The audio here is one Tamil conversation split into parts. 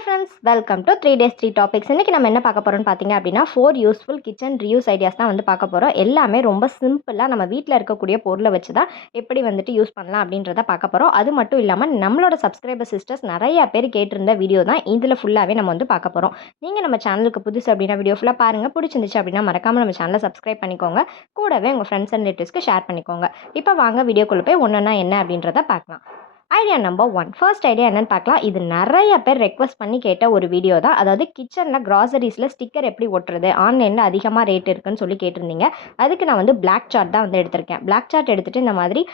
Hi friends, welcome to 3 days 3 topics. இன்றைக்கி நம்ம என்ன பார்க்க போகிறோம்னு பார்த்தீங்க அப்படின்னா 4 யூஸ்ஃபுல் கிச்சன் ரீயூஸ் ஐடியாஸ் தான் வந்து பார்க்க போகிறோம். எல்லாமே ரொம்ப சிம்பிளாக நம்ம வீட்டில் இருக்கக்கூடிய பொருளை வச்சு தான் எப்படி வந்துட்டு யூஸ் பண்ணலாம் அப்படின்றத பார்க்க போகிறோம். அது மட்டும் இல்லாமல் நம்மளோட சப்ஸ்கிரைபர் சிஸ்டர்ஸ் நிறையா பேர் கேட்டிருந்த வீடியோ தான் இதில் ஃபுல்லாகவே நம்ம வந்து பார்க்க போகிறோம். நீங்கள் நம்ம சேனலுக்கு புதுசு அப்படின்னா வீடியோ ஃபுல்லாக பாருங்கள். பிடிச்சிருந்துச்சு அப்படின்னா மறக்காமல் நம்ம சேனலை சப்ஸ்கிரைப் பண்ணிக்கோங்க. கூடவே உங்கள் ஃப்ரெண்ட்ஸ் அண்ட் ரிலேட்டிவ்ஸ்க்கு ஷேர் பண்ணிக்கோங்க. இப்போ வாங்க வீடியோக்குள்ளே போய் ஒன்றுனா என்ன அப்படின்றத பார்க்கலாம். Idea number 1. ஃபர்ஸ்ட் ஐடியா என்னென்னு பார்க்கலாம். இது நிறைய பேர் ரெக்வஸ்ட் பண்ணி கேட்ட ஒரு வீடியோ தான். அதாவது கிச்சனில் க்ராசரிஸில் ஸ்டிக்கர் எப்படி ஒட்டுறது, ஆன்லைனில் அதிகமாக ரேட் இருக்குன்னு சொல்லி கேட்டிருந்தீங்க. அதுக்கு நான் வந்து பிளாக் சார்ட் தான் வந்து எடுத்திருக்கேன். பிளாக் சார்ட் எடுத்துகிட்டு இந்த மாதிரி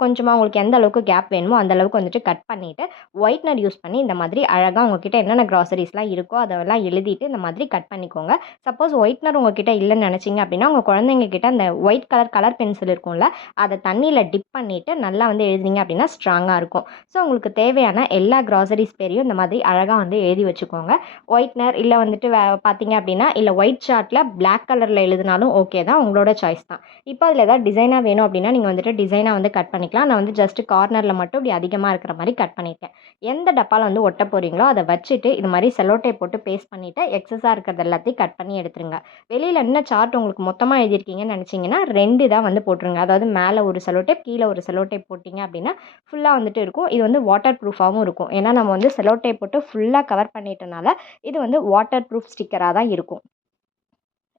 கொஞ்சமாக உங்களுக்கு எந்த அளவுக்கு கேப் வேணுமோ அந்த அளவுக்கு வந்துட்டு கட் பண்ணிவிட்டு ஒயிட்னர் யூஸ் பண்ணி இந்த மாதிரி அழகாக உங்ககிட்ட என்னென்ன க்ராசரிஸ்லாம் இருக்கோ அதெல்லாம் எழுதிட்டு இந்த மாதிரி கட் பண்ணிக்கோங்க. சப்போஸ் ஒயிட்னர் உங்ககிட்ட இல்லைன்னு நினச்சிங்க அப்படின்னா உங்கள் குழந்தைங்க கிட்ட அந்த ஒயிட் கலர் பென்சில் இருக்கும்ல, அதை தண்ணியில் டிப் பண்ணிவிட்டு நல்லா வந்து எழுதிங்க அப்படின்னா ஸ்ட்ராங்காக இருக்கும். ஸோ உங்களுக்கு தேவையான எல்லா க்ராசரிஸ் பேரையும் இந்த மாதிரி அழகாக வந்து எழுதி வச்சுக்கோங்க. ஒயிட்னர் இல்லை வந்துட்டு பார்த்தீங்க அப்படின்னா இல்லை ஒயிட் சார்ட்டில் பிளாக் கலரில் எழுதினாலும் ஓகே தான், உங்களோட சாய்ஸ் தான். இப்போ அதில் ஏதாவது டிசைனாக வேணும் அப்படின்னா நீங்கள் வந்துட்டு டிசைனாக வந்து கட் பண்ணிக்கலாம். நான் வந்து ஜஸ்ட் கார்னரில் மட்டும் இப்படி அதிகமாக இருக்கிற மாதிரி கட் பண்ணியிருக்கேன். எந்த டப்பாவில் வந்து ஒட்ட போகிறீங்களோ அதை வச்சுட்டு இது மாதிரி செலோட்டை போட்டு பேஸ்ட் பண்ணிவிட்டு எக்ஸஸாக இருக்கிறது எல்லாத்தையும் கட் பண்ணி எடுத்துருங்க. வெளியில் என்ன சார்ட் உங்களுக்கு மொத்தமாக எழுதியிருக்கீங்கன்னு நினச்சிங்கன்னா 2 தான் வந்து போட்டுருங்க. அதாவது மேலே ஒரு செலோடேப் கீழே ஒரு செலோடேப் போட்டிங்க அப்படின்னா ஃபுல்லாக வந்துட்டு இருக்கும். இது வந்து வாட்டர் ப்ரூஃபாகவும் இருக்கும். ஏன்னா நம்ம வந்து செலோடேப் போட்டு ஃபுல்லாக கவர் பண்ணிட்டனால இது வந்து வாட்டர் ப்ரூஃப் ஸ்டிக்கராக தான் இருக்கும்.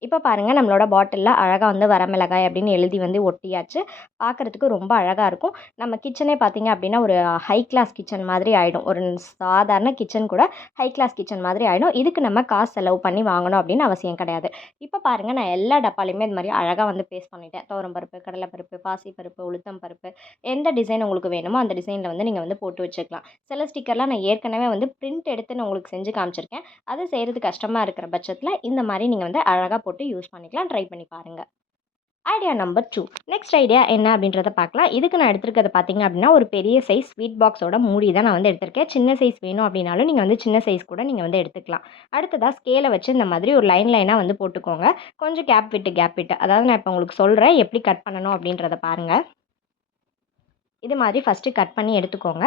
இப்போ பாருங்கள், நம்மளோட பாட்டிலில் அழகாக வந்து வரமிளகாய் அப்படின்னு எழுதி வந்து ஒட்டியாச்சு. பார்க்குறதுக்கு ரொம்ப அழகாக இருக்கும். நம்ம கிச்சனே பார்த்திங்க அப்படின்னா ஒரு ஹை கிளாஸ் கிச்சன் மாதிரி ஆகிடும். ஒரு சாதாரண கிச்சன் கூட ஹை கிளாஸ் கிச்சன் மாதிரி ஆகிடும். இதுக்கு நம்ம காசு செலவு பண்ணி வாங்கணும் அப்படின்னு அவசியம் கிடையாது. இப்போ பாருங்கள், நான் எல்லா டப்பாலையுமே இது மாதிரி அழகாக வந்து பேஸ்ட் பண்ணிட்டேன். துவரம்பருப்பு, கடலைப்பருப்பு, பாசிப்பருப்பு, உளுத்தம் பருப்பு, எந்த டிசைன் உங்களுக்கு வேணுமோ அந்த டிசைனில் வந்து நீங்கள் வந்து போட்டு வச்சுக்கலாம். சில ஸ்டிக்கர்லாம் நான் ஏற்கனவே வந்து பிரிண்ட் எடுத்து நான் உங்களுக்கு செஞ்சு காமிச்சிருக்கேன். அது செய்கிறது கஷ்டமாக இருக்கிற பட்சத்தில் இந்த மாதிரி நீங்கள் வந்து அழகாக போட்டு யூஸ் பண்ணிக்கலாம். ட்ரை பண்ணி பாருங்கள். Idea number 2. நெக்ஸ்ட் ஐடியா என்ன அப்படின்றத பார்க்கலாம். இதுக்கு நான் எடுத்துருக்கிறது பார்த்தீங்க அப்படின்னா ஒரு பெரிய சைஸ் ஸ்வீட் பாக்ஸோட மூடி தான் நான் வந்து எடுத்திருக்கேன். சின்ன சைஸ் வேணும் அப்படின்னாலும் நீங்கள் வந்து சின்ன சைஸ் கூட நீங்கள் வந்து எடுத்துக்கலாம். அடுத்ததாக ஸ்கேலை வச்சு இந்த மாதிரி ஒரு லைனாக வந்து போட்டுக்கோங்க. கொஞ்சம் கேப் விட்டு அதாவது நான் இப்போ உங்களுக்கு சொல்கிறேன் எப்படி கட் பண்ணணும் அப்படின்றத பாருங்கள். இது மாதிரி ஃபஸ்ட்டு கட் பண்ணி எடுத்துக்கோங்க.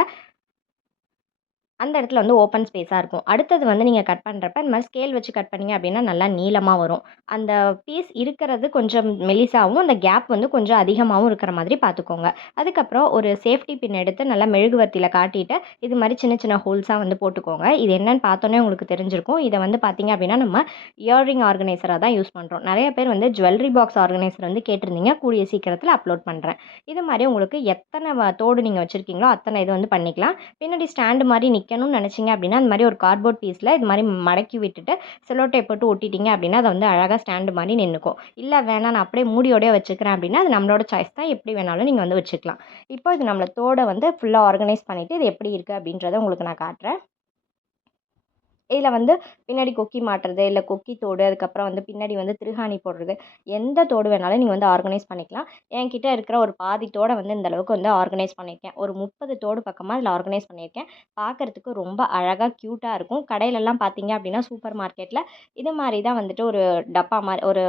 அந்த இடத்துல வந்து ஓப்பன் ஸ்பேஸாக இருக்கும். அடுத்தது வந்து நீங்கள் கட் பண்ணுறப்ப இந்த மாதிரி ஸ்கேல் வச்சு கட் பண்ணிங்க அப்படின்னா நல்லா நீளமாக வரும். அந்த பீஸ் இருக்கிறது கொஞ்சம் மெலிசாகவும் அந்த கேப் வந்து கொஞ்சம் அதிகமாகவும் இருக்கிற மாதிரி பார்த்துக்கோங்க. அதுக்கப்புறம் ஒரு சேஃப்டி பின் எடுத்து நல்லா மெழுகுவர்த்தியில் காட்டிட்டு இது மாதிரி சின்ன சின்ன ஹோல்ஸாக வந்து போட்டுக்கோங்க. இது என்னன்னு பார்த்தோன்னே உங்களுக்கு தெரிஞ்சிருக்கும். இதை வந்து பார்த்தீங்க அப்படின்னா நம்ம இயர்ரிங் ஆர்கனைசராக தான் யூஸ் பண்ணுறோம். நிறைய பேர் வந்து ஜுவல்லரி பாக்ஸ் ஆர்கனைசர் வந்து கேட்டிருந்தீங்க. கூடிய சீக்கிரத்தில் அப்லோட் பண்ணுறேன். இது மாதிரி உங்களுக்கு எத்தனை தோடு நீங்கள் வச்சுருக்கீங்களோ அத்தனை இது வந்து பண்ணிக்கலாம். பின்னாடி ஸ்டாண்டு மாதிரி நிற்கணும்னு நினச்சிங்க அப்படின்னா அந்த மாதிரி ஒரு கார்ட்போர்ட் பீஸில் இது மாதிரி மடக்கி விட்டுட்டு செலோடேப் போட்டு ஒட்டிட்டீங்க அப்படின்னா அதை வந்து அழகாக ஸ்டாண்டு மாதிரி நின்றுக்கும். இல்லை வேணாம் நான் அப்படியே மூடியோடய வச்சுக்கிறேன் அப்படின்னா அது நம்மளோட சாய்ஸ் தான், எப்படி வேணாலும் நீங்கள் வந்து வச்சுக்கலாம். இப்போ இது நம்மளை தோடை வந்து ஃபுல்லாக ஆர்கனைஸ் பண்ணிவிட்டு இது எப்படி இருக்குது அப்படின்றத உங்களுக்கு நான் காட்டுறேன். இதில் வந்து பின்னாடி கொக்கி மாட்டுறது, இல்லை கொக்கி தோடு, அதுக்கப்புறம் வந்து பின்னாடி வந்து திருகாணி போடுறது, எந்த தோடு வேணாலும் நீங்கள் வந்து ஆர்கனைஸ் பண்ணிக்கலாம். என்கிட்ட இருக்கிற ஒரு பாதி தோடை வந்து இந்த அளவுக்கு வந்து ஆர்கனைஸ் பண்ணியிருக்கேன். ஒரு 30 தோடு பக்கமாக இதில் ஆர்கனைஸ் பண்ணியிருக்கேன். பார்க்குறதுக்கு ரொம்ப அழகாக க்யூட்டாக இருக்கும். கடையிலலாம் பார்த்தீங்க அப்படின்னா சூப்பர் மார்க்கெட்டில் இது மாதிரி தான் வந்துட்டு ஒரு டப்பா மாதிரி ஒரு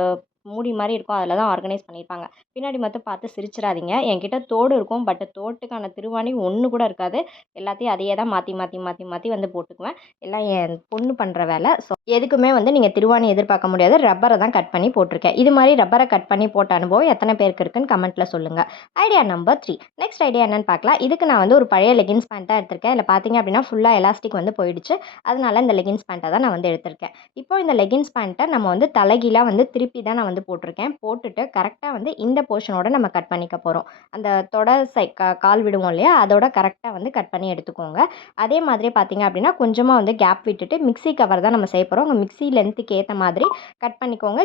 மூடி மாதிரி இருக்கும். அதில் தான் ஆர்கனைஸ் பண்ணியிருப்பாங்க. பின்னாடி மட்டும் பார்த்து சிரிச்சிடாதீங்க. என்கிட்ட தோடு இருக்கும். பட் தோட்டுக்கான திருவாணி ஒன்று கூட இருக்காது. எல்லாத்தையும் அதையே தான் மாற்றி வந்து போட்டுக்குவேன். எல்லாம் என் பொண்ணு பண்ணுற வேலை. ஸோ எதுக்குமே வந்து நீங்கள் திருவாணி எதிர்பார்க்க முடியாது. ரப்பரை தான் கட் பண்ணி போட்டிருக்கேன். இது மாதிரி ரப்பரை கட் பண்ணி போட்ட அனுபவம் எத்தனை பேருக்கு இருக்குன்னு கமெண்ட்டில் சொல்லுங்கள். Idea number 3. நெக்ஸ்ட் ஐடியா என்னென்னு பார்க்கலாம். இதுக்கு நான் வந்து ஒரு பழைய லெகின்ஸ் பேண்ட் தான் எடுத்திருக்கேன். இதில் பார்த்தீங்க அப்படின்னா ஃபுல்லாக எலாஸ்டிக் வந்து போயிடுச்சு. அதனால இந்த லெகின்ஸ் பேண்ட்டை தான் நான் வந்து எடுத்திருக்கேன். இப்போ இந்த லெகின்ஸ் பேண்ட்டை நம்ம வந்து தலைகீழாக வந்து திருப்பி தான் நான் வந்து போட்டிருக்கேன். போட்டுட்டு கரெக்டாக வந்து இந்த போர்ஷனோட நம்ம கட் பண்ணிக்க போகிறோம். அந்த தொடை கால் விடுவோம் இல்லையா, அதோட கரெக்டாக வந்து கட் பண்ணி எடுத்துக்கோங்க. அதே மாதிரி பார்த்தீங்க அப்படின்னா கொஞ்சமாக வந்து கேப் விட்டுட்டு மிக்ஸி கவர் தான் நம்ம செய்ய போகிறோம். உங்கள் மிக்ஸி லென்த்துக்கு ஏற்ற மாதிரி கட் பண்ணிக்கோங்க.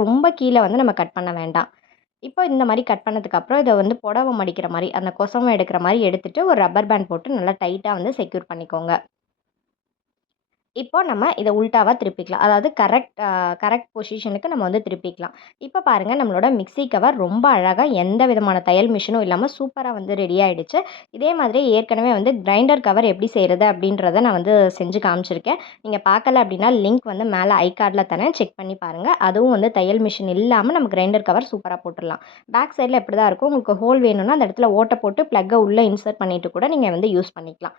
ரொம்ப கீழே வந்து நம்ம கட் பண்ண வேண்டாம். இப்போ இந்த மாதிரி கட் பண்ணதுக்கப்புறம் இதை வந்து புடவை மடிக்கிற மாதிரி அந்த கொசவம் எடுக்கிற மாதிரி எடுத்துகிட்டு ஒரு ரப்பர் பேண்ட் போட்டு நல்லா டைட்டாக வந்து செக்யூர் பண்ணிக்கோங்க. இப்போ நம்ம இதை உல்டாவாக திருப்பிக்கலாம். அதாவது கரெக்ட் பொசிஷனுக்கு நம்ம வந்து திருப்பிக்கலாம். இப்போ பாருங்கள், நம்மளோட மிக்ஸி கவர் ரொம்ப அழகாக எந்த விதமான தையல் மிஷினும் இல்லாமல் சூப்பராக வந்து ரெடி ஆகிடுச்சு. இதே மாதிரி ஏற்கனவே வந்து கிரைண்டர் கவர் எப்படி செய்கிறது அப்படின்றத நான் வந்து செஞ்சு காமிச்சிருக்கேன். நீங்கள் பார்க்கல அப்படின்னா லிங்க் வந்து மேலே ஐ கார்டில் தரேன், செக் பண்ணி பாருங்கள். அதுவும் வந்து தையல் மிஷின் இல்லாமல் நம்ம கிரைண்டர் கவர் சூப்பராக போட்டுடலாம். பேக் சைடில் எப்படி தான் இருக்கும். உங்களுக்கு ஹோல் வேணும்னா அந்த இடத்துல ஓட்டை போட்டு ப்ளக்கை உள்ளே இன்சர்ட் பண்ணிவிட்டு கூட நீங்கள் வந்து யூஸ் பண்ணிக்கலாம்.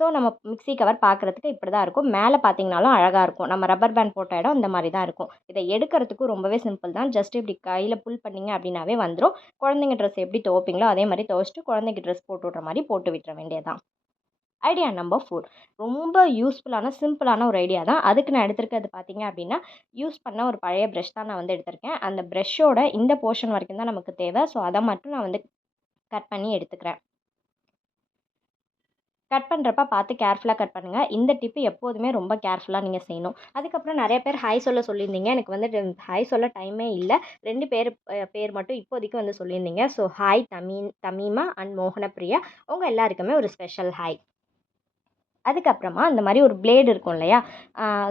ஸோ ஸோ நம்ம மிக்ஸி கவர் பார்க்குறதுக்கு இப்படி தான் இருக்கும். மேலே பார்த்தீங்கனாலும் அழகாக இருக்கும். நம்ம ரப்பர் பேண்ட் போட்ட இடம் இந்த மாதிரி தான் இருக்கும். இதை எடுக்கிறதுக்கும் ரொம்பவே சிம்பிள் தான். ஜஸ்ட் இப்படி கையில் புல் பண்ணிங்க அப்படின்னாவே வந்துடும். குழந்தைங்க ட்ரெஸ் எப்படி துவைப்பீங்களோ அதே மாதிரி துவைச்சிட்டு குழந்தைக்கு ட்ரெஸ் போட்டு விட்ற மாதிரி போட்டு விட்டுற வேண்டியதான். ஐடியா நம்பர் 4 ரொம்ப யூஸ்ஃபுல்லான சிம்பிளான ஒரு ஐடியா தான். அதுக்கு நான் எடுத்திருக்கிறது பார்த்தீங்க அப்படின்னா, யூஸ் பண்ண ஒரு பழைய ப்ரஷ் தான் நான் வந்து எடுத்திருக்கேன். அந்த ப்ரஷ்ஷோட இந்த போர்ஷன் வரைக்கும் தான் நமக்கு தேவை. ஸோ அதை மட்டும் நான் வந்து கட் பண்ணி எடுத்துக்கிறேன். கட் பண்ணுறப்ப பார்த்து கேர்ஃபுல்லாக கட் பண்ணுங்கள். இந்த டிப்பு எப்போதுமே ரொம்ப கேர்ஃபுல்லாக நீங்கள் செய்யணும். அதுக்கப்புறம் நிறைய பேர் ஹாய் சொல்ல சொல்லியிருந்தீங்க. எனக்கு வந்து ஹாய் சொல்ல டைமே இல்லை. 2 பேர் மட்டும் இப்போதைக்கு வந்து சொல்லியிருந்தீங்க. So hi Tamima and Mohanapriya. உங்கள் எல்லாருக்குமே ஒரு ஸ்பெஷல் ஹாய். அதுக்கப்புறமா அந்த மாதிரி ஒரு பிளேடு இருக்கும் இல்லையா,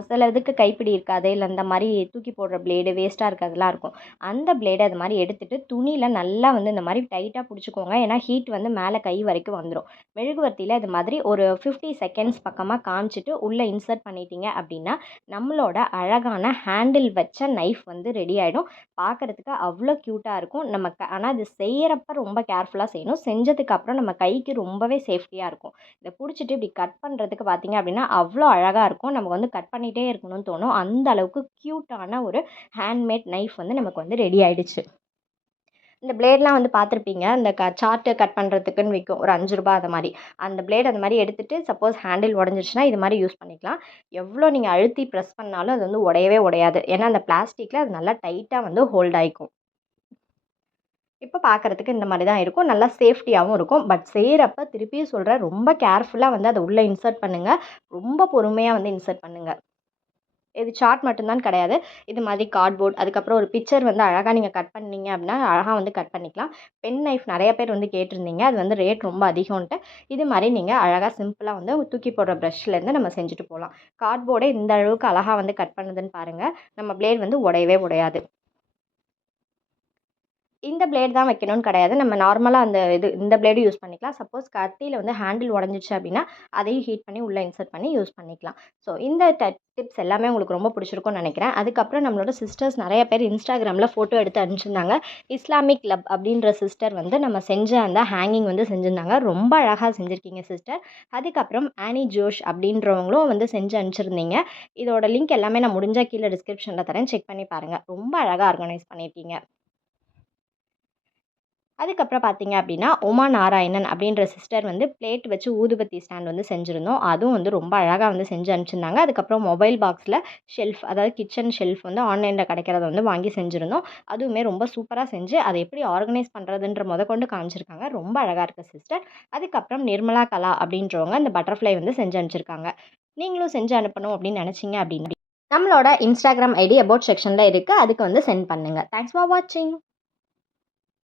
சில இதுக்கு கைப்பிடி இருக்காது, இல்லை இந்த மாதிரி தூக்கி போடுற பிளேடு வேஸ்ட்டாக இருக்கிறதுலாம் இருக்கும். அந்த பிளேடை அது மாதிரி எடுத்துகிட்டு துணியில் நல்லா வந்து இந்த மாதிரி டைட்டாக பிடிச்சிக்கோங்க. ஏன்னா ஹீட் வந்து மேலே கை வரைக்கும் வந்துடும். மெழுகுவர்த்தியில் இது மாதிரி ஒரு 50 செகண்ட்ஸ் பக்கமாக காமிச்சிட்டு உள்ளே இன்சர்ட் பண்ணிட்டீங்க அப்படின்னா நம்மளோட அழகான ஹேண்டில் வச்ச நைஃப் வந்து ரெடி ஆகிடும். பார்க்குறதுக்கு அவ்வளோ க்யூட்டாக இருக்கும். ஆனால் அது செய்கிறப்ப ரொம்ப கேர்ஃபுல்லாக செய்யணும். செஞ்சதுக்கப்புறம் நம்ம கைக்கு ரொம்பவே சேஃப்டியாக இருக்கும். இதை பிடிச்சிட்டு இப்படி கட் பண்ணுறதுக்கு பார்த்தீங்க அப்படின்னா அவ்வளோ அழகாக இருக்கும். நமக்கு வந்து கட் பண்ணிகிட்டே இருக்கணும்னு தோணும். அந்த அளவுக்கு க்யூட்டான ஒரு ஹேண்ட்மேட் நைஃப் வந்து நமக்கு வந்து ரெடி ஆகிடுச்சு. இந்த பிளேட்லாம் வந்து பார்த்துருப்பீங்க. இந்த சார்ட்டு கட் பண்ணுறதுக்குன்னு விற்கும். ஒரு ₹5 அது மாதிரி. அந்த பிளேட் அந்த மாதிரி எடுத்துகிட்டு சப்போஸ் ஹேண்டில் உடஞ்சிருச்சுன்னா இது மாதிரி யூஸ் பண்ணிக்கலாம். எவ்வளோ நீங்கள் அழுத்தி ப்ரெஸ் பண்ணாலும் அது வந்து உடையவே உடையாது. ஏன்னா அந்த பிளாஸ்டிக்கில் அது நல்லா டைட்டாக வந்து ஹோல்ட் ஆகிக்கும். இப்போ பார்க்குறதுக்கு இந்த மாதிரி தான் இருக்கும். நல்லா சேஃப்டியாகவும் இருக்கும். பட் செய்கிறப்ப திருப்பியும் சொல்கிறேன், ரொம்ப கேர்ஃபுல்லாக வந்து அதை உள்ளே இன்சர்ட் பண்ணுங்கள். ரொம்ப பொறுமையாக வந்து இன்சர்ட் பண்ணுங்கள். இது சார்ட் மட்டும்தான் கிடையாது. இது மாதிரி கார்ட்போர்ட், அதுக்கப்புறம் ஒரு பிக்சர் வந்து அழகாக நீங்கள் கட் பண்ணீங்க அப்படின்னா அழகாக வந்து கட் பண்ணிக்கலாம். பென் நைஃப் நிறைய பேர் வந்து கேட்டிருந்தீங்க. அது வந்து ரேட் ரொம்ப அதிகம்ன்ட்டு. இது மாதிரி நீங்கள் அழகாக சிம்பிளாக வந்து தூக்கி போடுற ப்ரஷ்லேருந்து நம்ம செஞ்சுட்டு போகலாம். கார்ட்போர்டே இந்த அளவுக்கு அழகாக வந்து கட் பண்ணுதுன்னு பாருங்கள். நம்ம பிளேட் வந்து உடையவே உடையாது. இந்த பிளேட் தான் வைக்கணும்னு கிடையாது. நம்ம நார்மலாக இந்த பிளேடு யூஸ் பண்ணிக்கலாம். சப்போஸ் கத்தியில் வந்து ஹேண்டில் உடஞ்சிச்சு அப்படின்னா அதையும் ஹீட் பண்ணி உள்ளே இன்சர்ட் பண்ணி யூஸ் பண்ணிக்கலாம். ஸோ இந்த டிப்ஸ் எல்லாமே உங்களுக்கு ரொம்ப பிடிச்சிருக்கும்னு நினைக்கிறேன். அதுக்கப்புறம் நம்மளோட சிஸ்டர்ஸ் நிறைய பேர் இன்ஸ்டாகிராமில் ஃபோட்டோ எடுத்து அனுப்பிச்சிருந்தாங்க. இஸ்லாமிக் கிளப் அப்படின்ற சிஸ்டர் வந்து நம்ம செஞ்ச அந்த ஹேங்கிங் வந்து செஞ்சுருந்தாங்க. ரொம்ப அழகாக செஞ்சுருக்கீங்க சிஸ்டர். அதுக்கப்புறம் ஆனி ஜோஷ் அப்படின்றவங்களும் வந்து செஞ்சு அனுப்பிச்சிருந்தீங்க. இதோட லிங்க் எல்லாமே நான் முடிஞ்சால் கீழே டிஸ்கிரிப்ஷனில் தரேன். செக் பண்ணி பாருங்கள். ரொம்ப அழகாக ஆர்கனைஸ் பண்ணியிருக்கீங்க. அதுக்கப்புறம் பார்த்தீங்க அப்படின்னா, உமா நாராயணன் அப்படின்ற சிஸ்டர் வந்து பிளேட் வச்சு ஊதுபத்தி ஸ்டாண்ட் வந்து செஞ்சுருந்தோம். அதுவும் வந்து ரொம்ப அழகாக வந்து செஞ்சு அனுப்பிச்சிருந்தாங்க. அதுக்கப்புறம் மொபைல் பாக்ஸில் ஷெல்ஃப், அதாவது கிச்சன் ஷெல்ஃப் வந்து ஆன்லைனில் கிடைக்கிறத வந்து வாங்கி செஞ்சுருந்தோம். அதுவுமே ரொம்ப சூப்பராக செஞ்சு அதை எப்படி ஆர்கனைஸ் பண்ணுறதுன்ற கொண்டு காமிச்சிருக்காங்க. ரொம்ப அழகாக இருக்குது சிஸ்டர். அதுக்கப்புறம் நிர்மலா கலா அப்படின்றவங்க அந்த பட்டர்ஃப்ளை வந்து செஞ்சு அனுப்பிச்சிருக்காங்க. நீங்களும் செஞ்சு அனுப்பணும் அப்படின்னு நினச்சிங்க அப்படின்னா நம்மளோட இன்ஸ்டாகிராம் ஐடி அபவுட் செக்ஷனில் இருக்குது. அதுக்கு வந்து சென்ட் பண்ணுங்கள். தேங்க்ஸ் ஃபார் வாட்சிங்.